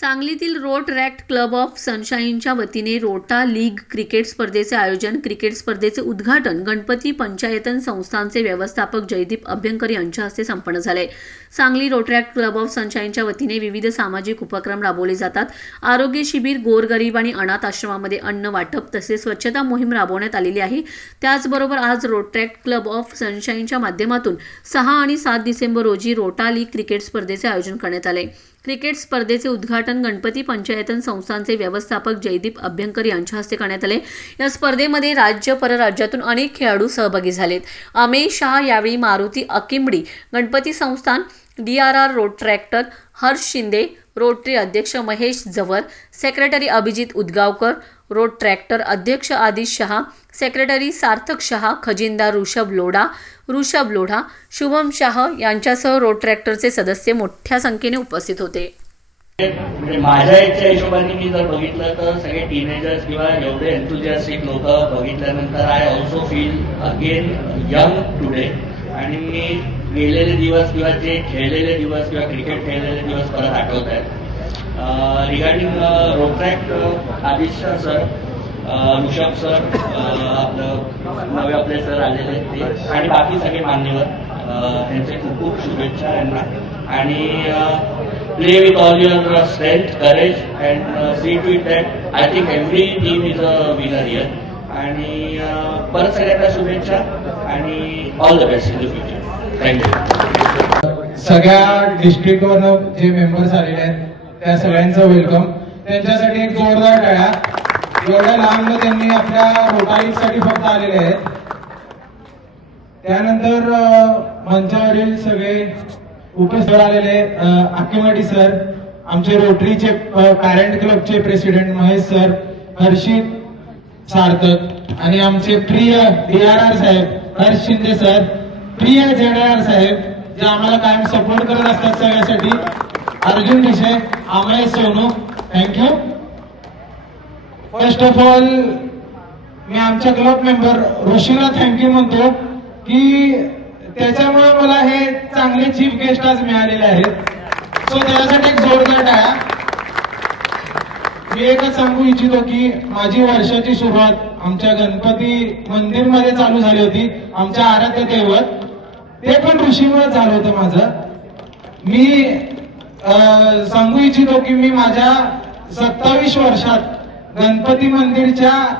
सांगलीतील रोट रॅक्ट club of सनशाईनच्या वतीने रोटा लीग क्रिकेट स्पर्धेचे आयोजन क्रिकेट स्पर्धेचे उद्घाटन गणपती पंचायतन संस्थांचे व्यवस्थापक जयदीप अभ्यंकर यांच्या हस्ते संपन्न झाले. सांगली रोटरॅक्ट क्लब ऑफ सनशाईनच्या वतीने विविध सामाजिक उपक्रम राबवले जातात. आरोग्य शिबिर गोरगरीब आणि अनाथ आश्रमामध्ये अन्न वाटप तसेच स्वच्छता मोहीम राबवण्यात आलेली आहे. त्याचबरोबर आज रोटरॅक्ट क्लब ऑफ सनशाईनच्या माध्यमातून सहा आणि सात डिसेंबर रोजी रोटा लीग क्रिकेट स्पर्धेचे आयोजन करण्यात आले. क्रिकेट स्पर्धेचे उद्घाटन गणपती पंचायतन संस्थांचे व्यवस्थापक जयदीप अभ्यंकर यांच्या हस्ते करण्यात आले. या स्पर्धेमध्ये राज्य परराज्यातून अनेक खेळाडू सहभागी झालेत. अमेय शहा यावेळी मारुती अकिंबडी गणपती संस्थान D R R Rotaract Harsh Shinde Rotary अध्यक्ष Mahesh जवर secretary Abhijit Udgaonkar Rotaract अध्यक्ष आदिश शहा सेक्रेटरी सार्थक शहा खजिनदार ऋषभ लोढा ऋषभ लोढा शुभम शाह यांच्यासह रोड ट्रॅक्टरचे सदस्य मोठ्या संख्येने उपस्थित होते. म्हणजे माझ्या इच्छा हिशोबाने मी जर बघितलं तर सगळे टीनेजर्स किंवा एवढे एन्थुजियास्टिक लोक बघितल्यानंतर I also feel again young today आणि मी गेलेले दिवस किंवा जे खेळलेले दिवस किंवा क्रिकेट खेळलेले दिवस परत आठवत आहेत. Regarding Rotaract Aadish sir Rishabh sir आपलं नवे आपले सर आलेले आहेत ते. आणि बाकी सगळे मान्यवर. Uh, त्यांचे खूप खूप शुभेच्छा यांना आणि play with all your strength courage and see to it that I think every team is a winner year आणि uh, परत सगळ्यांना शुभेच्छा आणि all the best in the future thank you सगळ्या डिस्ट्रिक्टवर जे मेंबर्स आलेले आहेत त्या सगळ्यांचं वेलकम त्यांच्यासाठी एक जोरदार टाळ्या. एवढ्या लांब त्यांनी आपल्या रोटाईसाठी फक्त आलेले आहेत. त्यानंतर मंचावरील सगळे उपस्थित आलेले आकेमाटी सर आमचे रोटरीचे पॅरेंट क्लबचे प्रेसिडेंट महेश सर हर्षित सार्थक आणि आमचे प्रिय डी आर आर साहेब हर्ष शिंदे सर प्रिय जेड आर साहेब जे आम्हाला कायम सपोर्ट करत असतात सगळ्यासाठी. अर्जुन डिशे आमळे Sonu thank you first of all मी आमच्या क्लब मेंबर ऋषीला थँक्यू म्हणतो की त्याच्यामुळे मला हे चांगले चीफ गेस्ट आज मिळालेले आहेत. सो त्यासाठी एक जोरदार टाळा मी एकच सांगू इच्छितो की माझी वर्षाची सुरुवात आमच्या गणपती मंदिरमध्ये चालू झाली होती आमच्या आराध्य दैवत. ते पण ऋषीमुळे झालं होतं माझं. मी सांगू इच्छितो की मी माझ्या सत्तावीस वर्षात गणपती मंदिरच्या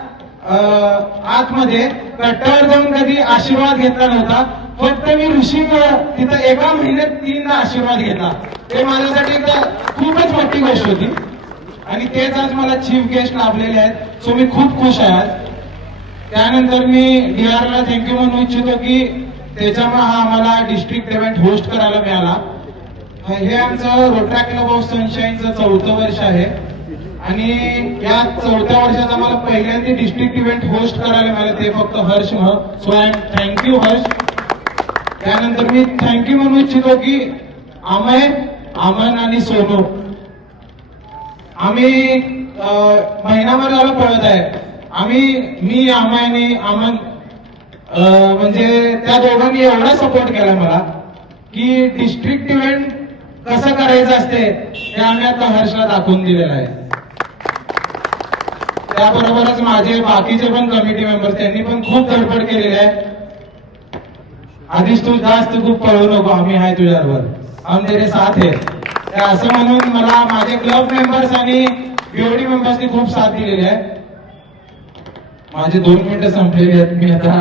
अं, आतमध्ये कट्ट्यावर जाऊन कधी आशीर्वाद घेतला नव्हता. फक्त मी ऋषीमुळे तिथं एका महिन्यात तीनदा आशीर्वाद घेतला. ते माझ्यासाठी खूपच मोठी गोष्ट होती. आणि तेच आज मला चीफ गेस्ट लाभलेले आहेत. सो मी खूप खुश आहे आज. त्यानंतर मी डीआरला थँक्यू म्हणू इच्छितो की त्याच्यामुळे हा आम्हाला डिस्ट्रिक्ट इव्हेंट होस्ट करायला मिळाला. हे आमचं रोटरा क्लब ऑफ सनशाईनचं चौथं वर्ष आहे. आणि या चौथ्या वर्षात आम्हाला पहिल्यांदा डिस्ट्रिक्ट इव्हेंट होस्ट करायला मिळालं. ते फक्त Harsh so I am thank you Harsh. त्यानंतर मी थँक्यू म्हणू इच्छितो की अमय अमन आणि सोनू. आम्ही महिनाभर झालं पळत आहे. आम्ही मी अमय आणि अमन म्हणजे त्या दोघांनी एवढा सपोर्ट केला मला की डिस्ट्रिक्ट इव्हेंट कसं करायचं असते ते आम्ही आता हर्षला दाखवून दिलेलं आहे. त्याबरोबरच माझे बाकीचे पण कमिटी मेंबर्स त्यांनी पण खूप धडपड केलेली आहे. आधीच तू जास्त खूप पळू नको आम्ही आहे तुझ्यावर आम्ही तेरे साथ आहे तर असं म्हणून मला माझे क्लब मेंबर्स आणि बीओडी मेंबर्सनी खूप साथ दिलेली आहे. माझे दोन मिनिटं संपलेली आहेत मी आता